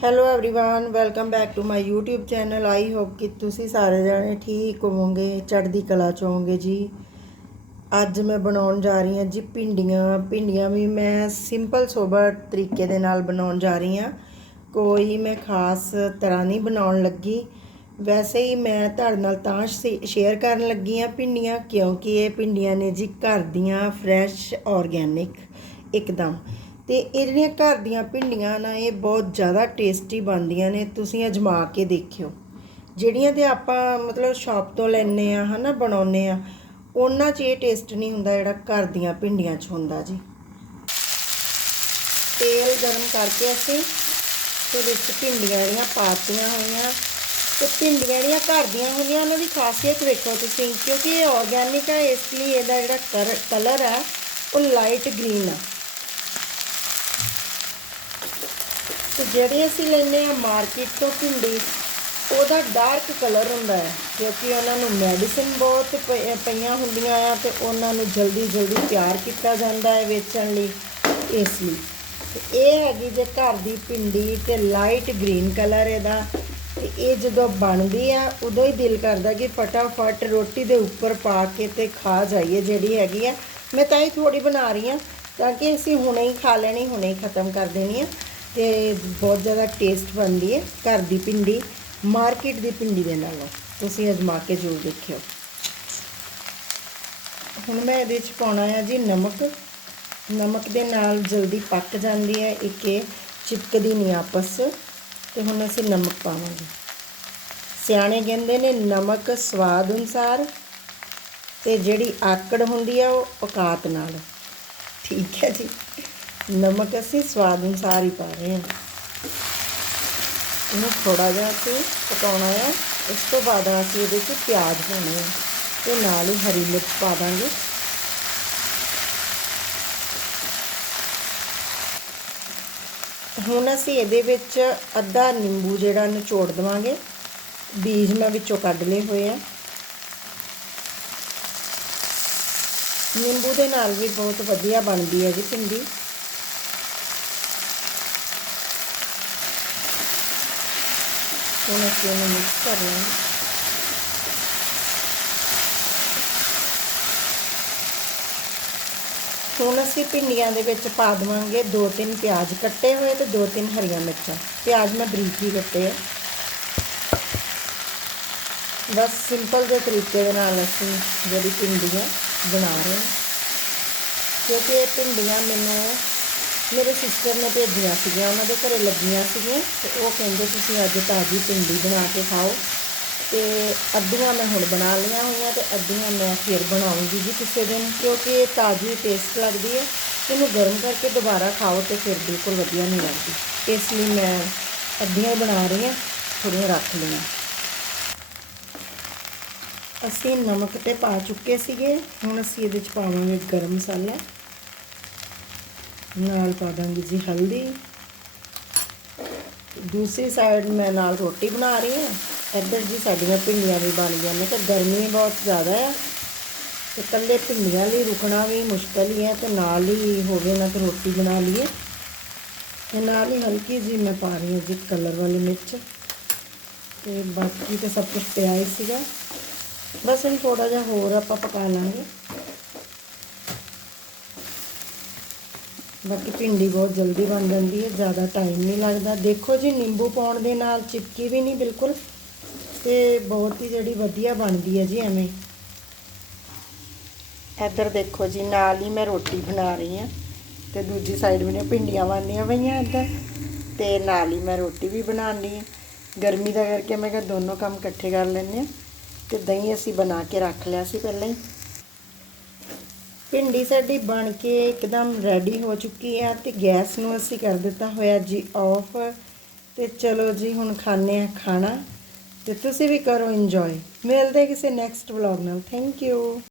hello everyone welcome back to my YouTube channel I hope ਕਿ ਤੁਸੀਂ ਸਾਰੇ ਜਾਣੇ ਠੀਕ ਹੋਵੋਗੇ ਚੜ੍ਹਦੀ ਕਲਾ ਚ ਹੋਵੋਗੇ ਜੀ ਅੱਜ ਮੈਂ ਬਣਾਉਣ ਜਾ ਰਹੀ ਹਾਂ ਜੀ ਭਿੰਡੀਆਂ ਭਿੰਡੀਆਂ ਵੀ ਮੈਂ ਸਿੰਪਲ ਸੋਬਰ ਤਰੀਕੇ ਦੇ ਨਾਲ ਬਣਾਉਣ ਜਾ ਰਹੀ ਹਾਂ ਕੋਈ ਮੈਂ ਖਾਸ ਤਰ੍ਹਾਂ ਨਹੀਂ ਬਣਾਉਣ ਲੱਗੀ ਵੈਸੇ ਹੀ ਮੈਂ ਤੁਹਾਡੇ ਨਾਲ ਤਾਂ ਸ਼ੇਅਰ ਕਰਨ ਲੱਗੀ ਹਾਂ ਭਿੰਡੀਆਂ ਕਿਉਂਕਿ ਇਹ ਭਿੰਡੀਆਂ ਨੇ ਜੀ ਘਰ ਦੀਆਂ ਫਰੈਸ਼ ਆਰਗੈਨਿਕ ਇੱਕਦਮ ਤੇ ਇਹ ਜਿਹੜੀਆਂ ਘਰ ਦੀਆਂ ਭਿੰਡੀਆਂ ਨਾ ਇਹ ਬਹੁਤ ਜ਼ਿਆਦਾ ਟੇਸਟੀ ਬਣਦੀਆਂ ਨੇ, ਤੁਸੀਂ ਅਜਮਾ ਕੇ ਦੇਖਿਓ। ਜਿਹੜੀਆਂ ਤੇ ਆਪਾਂ ਮਤਲਬ ਸ਼ਾਪ ਤੋਂ ਲੈਨੇ ਆ ਹਨਾ ਬਣਾਉਨੇ ਆ ਉਹਨਾਂ 'ਚ ਇਹ ਟੇਸਟ ਨਹੀਂ ਹੁੰਦਾ ਜਿਹੜਾ ਘਰ ਦੀਆਂ ਭਿੰਡੀਆਂ 'ਚ ਹੁੰਦਾ ਜੀ। ਤੇਲ ਗਰਮ ਕਰਕੇ ਅਸੀਂ ਤੇ ਵਿੱਚ ਭਿੰਡੀਆਂ ਜਿਹੜੀਆਂ ਪਾਤੀਆਂ ਹੋਈਆਂ ਤੇ ਭਿੰਡੀਆਂ ਜਿਹੜੀਆਂ ਘਰ ਦੀਆਂ ਹੁੰਦੀਆਂ, ਉਹਨਾਂ ਦੀ ਖਾਸੀਅਤ ਵੇਖੋ ਤੁਸੀਂ, ਕਿਉਂਕਿ ਇਹ ਆਰਗੈਨਿਕ ਹੈ ਇਸ ਲਈ ਇਹਦਾ ਜਿਹੜਾ ਕਲਰ ਆ, ਉਹ ਲਾਈਟ ਗ੍ਰੀਨ ਆ। ਤੇ ਜਿਹੜੇ ਅਸੀਂ ਲੈਨੇ ਆ ਮਾਰਕੀਟ ਤੋਂ ਭਿੰਡੀ, ਉਹਦਾ ਡਾਰਕ ਕਲਰ ਹੁੰਦਾ ਹੈ, ਕਿਉਂਕਿ ਉਹਨਾਂ ਨੂੰ ਮੈਡੀਸਿਨ ਬਹੁਤ ਪਈਆਂ ਹੁੰਦੀਆਂ ਆ ਤੇ ਉਹਨਾਂ ਨੂੰ ਜਲਦੀ ਜਲਦੀ ਤਿਆਰ ਕੀਤਾ ਜਾਂਦਾ ਹੈ ਵੇਚਣ ਲਈ, ਇਸ ਲਈ। ਇਹ ਹੈਗੀ ਜੇ ਘਰ ਦੀ ਭਿੰਡੀ ਤੇ ਲਾਈਟ ਗ੍ਰੀਨ ਕਲਰ ਇਹਦਾ, ਤੇ ਇਹ ਜਦੋਂ ਬਣਦੀ ਆ, ਉਦੋਂ ਹੀ ਦਿਲ ਕਰਦਾ ਕਿ ਫਟਾਫਟ ਰੋਟੀ ਦੇ ਉੱਪਰ ਪਾ ਕੇ ਤੇ ਖਾ ਜਾਈਏ ਜਿਹੜੀ ਹੈਗੀ ਆ। ਮੈਂ ਤਾਂ ਹੀ ਥੋੜੀ ਬਣਾ ਰਹੀ ਆ ਤਾਂ ਕਿ ਅਸੀਂ ਹੁਣੇ ਹੀ ਖਾ ਲੈਣੀ, ਹੁਣੇ ਹੀ ਖਤਮ ਕਰ ਦੇਣੀ ਆ। ਤੇ ਬਹੁਤ ਜ਼ਿਆਦਾ ਟੇਸਟ ਬਣਦੀ ਹੈ ਘਰ ਦੀ ਭਿੰਡੀ ਮਾਰਕੀਟ ਦੀ ਭਿੰਡੀ ਦੇ ਨਾਲੋਂ। ਤੁਸੀਂ ਅਜਮਾ ਕੇ ਜ਼ਰੂਰ ਦੇਖਿਓ। ਹੁਣ ਮੈਂ ਇਹਦੇ ਵਿੱਚ ਪਾਉਣਾ ਹੈ ਜੀ ਨਮਕ। ਨਮਕ ਦੇ ਨਾਲ ਜਲਦੀ ਪੱਕ ਜਾਂਦੀ ਹੈ ਇੱਕ ਇਹ ਚਿਪਕਦੀ ਨਹੀਂ ਆਪਸ। ਤੇ ਹੁਣ ਅਸੀਂ ਨਮਕ ਪਾਵਾਂਗੇ। ਸਿਆਣੇ ਕਹਿੰਦੇ ਨੇ, ਨਮਕ ਸਵਾਦ ਅਨੁਸਾਰ ਤੇ ਜਿਹੜੀ ਆਕੜ ਹੁੰਦੀ ਹੈ ਉਹ ਔਕਾਤ ਨਾਲ। ਠੀਕ ਹੈ ਜੀ। ਨਮਕ ਅਸੀਂ ਸਵਾਦ ਅਨੁਸਾਰ ਹੀ ਪਾ ਰਹੇ ਹਾਂ। ਇਹਨੂੰ ਥੋੜਾ ਜਿਹਾ ਅਸੀਂ ਪਕਾਉਣਾ ਹੈ ਉਸ ਤੋਂ ਬਾਅਦ ਅਸੀਂ ਇਹਦੇ ਵਿੱਚ ਪਿਆਜ਼ ਪਾਉਣੇ ਆ। ਤੇ ਨਾਲ ਹੀ ਹਰੀ ਮਿਰਚ ਪਾ ਦਾਂਗੇ। ਹੁਣ ਅਸੀਂ ਇਹਦੇ ਵਿੱਚ ਅੱਧਾ ਨਿੰਬੂ ਜਿਹੜਾ ਨਿਚੋੜ ਦਵਾਂਗੇ। ਬੀਜ ਮੈਂ ਵਿੱਚੋਂ ਕੱਢ ਲਏ ਹੋਏ ਆ। ਨਿੰਬੂ ਦੇ ਨਾਲ ਵੀ ਬਹੁਤ ਵਧੀਆ ਬਣਦੀ ਹੈ ਜੀ ਭਿੰਡੀ। ਹੁਣ ਅਸੀਂ ਇਹਨੂੰ ਮਿਕਸ ਕਰ ਲਾਂਗੇ। ਹੁਣ ਅਸੀਂ ਭਿੰਡੀਆਂ ਦੇ ਵਿੱਚ ਪਾ ਦਵਾਂਗੇ ਦੋ ਤਿੰਨ ਪਿਆਜ਼ ਕੱਟੇ ਹੋਏ ਤੇ ਦੋ ਤਿੰਨ ਹਰੀਆਂ ਮਿਰਚਾਂ। ਪਿਆਜ਼ ਮੈਂ ਬਰੀਕ ਹੀ ਕੱਟੇ ਆ। ਬਸ ਸਿੰਪਲ ਦੇ ਤਰੀਕੇ ਦੇ ਨਾਲ ਅਸੀਂ ਜਿਹੜੀ ਭਿੰਡੀਆਂ ਬਣਾ ਰਹੇ ਹਾਂ। ਕਿਉਂਕਿ ਇਹ ਭਿੰਡੀਆਂ ਮੈਨੂੰ ਮੇਰੇ ਸਿਸਟਰ ਨੇ ਭੇਜੀਆਂ ਸੀਗੀਆਂ, ਉਹਨਾਂ ਦੇ ਘਰੇ ਲੱਗੀਆਂ ਸੀਗੀਆਂ ਤੇ ਉਹ ਕਹਿੰਦੇ ਤੁਸੀਂ ਅੱਜ ਤਾਜ਼ੀ ਭਿੰਡੀ ਬਣਾ ਕੇ ਖਾਓ ਤੇ ਅੱਧੀਆਂ ਮੈਂ ਹੁਣ ਬਣਾ ਲਈਆਂ ਹੋਈਆਂ ਤੇ ਅੱਧੀਆਂ ਮੈਂ ਫਿਰ ਬਣਾਉਂਗੀ ਜੀ ਕਿਸੇ ਦਿਨ ਕਿਉਂਕਿ ਇਹ ਤਾਜ਼ੀ ਟੇਸਟ ਲੱਗਦੀ ਹੈ। ਇਹਨੂੰ ਗਰਮ ਕਰਕੇ ਦੁਬਾਰਾ ਖਾਓ ਤੇ ਫਿਰ ਬਿਲਕੁਲ ਵਧੀਆ ਨਹੀਂ ਲੱਗਦੀ। ਇਸ ਲਈ ਮੈਂ ਅੱਧੀਆਂ ਬਣਾ ਰਹੀ ਹਾਂ ਥੋੜੀਆਂ ਰੱਖ ਲਈਆਂ। ਅਸੀਂ ਨਮਕ ਤੇ ਪਾ ਚੁੱਕੇ ਸੀਗੇ, ਹੁਣ ਅਸੀਂ ਇਹਦੇ ਚ ਪਾਵਾਂਗੇ ਗਰਮ ਮਸਾਲਾ। ਨਾਲ ਪਾ ਦਾਂਗੀ ਜੀ ਹਲਦੀ। ਦੂਸਰੀ ਸਾਈਡ ਮੈਂ ਨਾਲ ਰੋਟੀ ਬਣਾ ਰਹੀ ਹਾਂ। ਇੱਧਰ ਜੀ ਸਾਡੀਆਂ ਭਿੰਡੀਆਂ ਵੀ ਬਣ ਗਈਆਂ ਨੇ ਤੇ ਗਰਮੀ ਬਹੁਤ ਜ਼ਿਆਦਾ ਆ। ਤੇ ਕੱਲੇ ਭਿੰਡੀਆਂ ਲਈ ਰੁਕਣਾ ਵੀ ਮੁਸ਼ਕਲ ਹੀ ਹੈ ਤੇ ਨਾਲ ਹੀ ਹੋਵੇ ਨਾ ਤੇ ਰੋਟੀ ਬਣਾ ਲਈਏ। ਤੇ ਨਾਲ ਹੀ ਹਲਕੀ ਜੀ ਮੈਂ ਪਾ ਰਹੀ ਹਾਂ ਜੀ ਕਲਰ ਵਾਲੀ ਮਿਰਚ। ਤੇ ਬਾਕੀ ਤੇ ਸਭ ਕੁਝ ਪਿਆ ਹੀ ਸੀਗਾ। ਬਸ ਇਹਨੂੰ ਥੋੜਾ ਜਿਹਾ ਹੋਰ ਆਪਾਂ ਪਕਾ ਲਾਂਗੇ। ਬਾਕੀ ਭਿੰਡੀ ਬਹੁਤ ਜਲਦੀ ਬਣ ਜਾਂਦੀ ਹੈ, ਜ਼ਿਆਦਾ ਟਾਈਮ ਨਹੀਂ ਲੱਗਦਾ। ਦੇਖੋ ਜੀ, ਨਿੰਬੂ ਪਾਉਣ ਦੇ ਨਾਲ ਚਿਪਕੀ ਵੀ ਨਹੀਂ, ਬਿਲਕੁਲ। ਤੇ ਬਹੁਤ ਹੀ ਜਿਹੜੀ ਵਧੀਆ ਬਣਦੀ ਹੈ ਜੀ ਐਵੇਂ। ਇੱਧਰ ਦੇਖੋ ਜੀ, ਨਾਲ ਹੀ ਮੈਂ ਰੋਟੀ ਬਣਾ ਰਹੀ ਹਾਂ। ਤੇ ਦੂਜੀ ਸਾਈਡ ਵੀ ਭਿੰਡੀਆਂ ਬਣਦੀਆਂ ਪਈਆਂ ਇੱਧਰ। ਤੇ ਨਾਲ ਹੀ ਮੈਂ ਰੋਟੀ ਵੀ ਬਣਾਉਣੀ ਹੈ। ਗਰਮੀ ਦਾ ਕਰਕੇ ਮੈਂ ਕਿਹਾ ਦੋਨੋਂ ਕੰਮ ਇਕੱਠੇ ਕਰ ਲੈਂਦੇ ਹਾਂ। ਤੇ ਦਹੀਂ ਅਸੀਂ ਬਣਾ ਕੇ ਰੱਖ ਲਿਆ ਸੀ ਪਹਿਲਾਂ ਹੀ। ਭਿੰਡੀ ਸਾਡੀ ਬਣ ਕੇ ਇੱਕਦਮ ਰੈਡੀ ਹੋ ਚੁੱਕੀ ਹੈ ਤੇ ਗੈਸ ਨੂੰ ਅਸੀਂ ਕਰ ਦਿੱਤਾ ਹੋਇਆ ਜੀ ਆਫ ਤੇ ਚਲੋ ਜੀ, ਹੁਣ ਖਾਣੇ ਆ ਖਾਣਾ ਤੇ ਤੁਸੀਂ ਵੀ ਕਰੋ ਇੰਜੋਏ ਮਿਲਦੇ ਕਿਸੇ ਨੈਕਸਟ ਵਲੌਗ ਨਾਲ। Thank you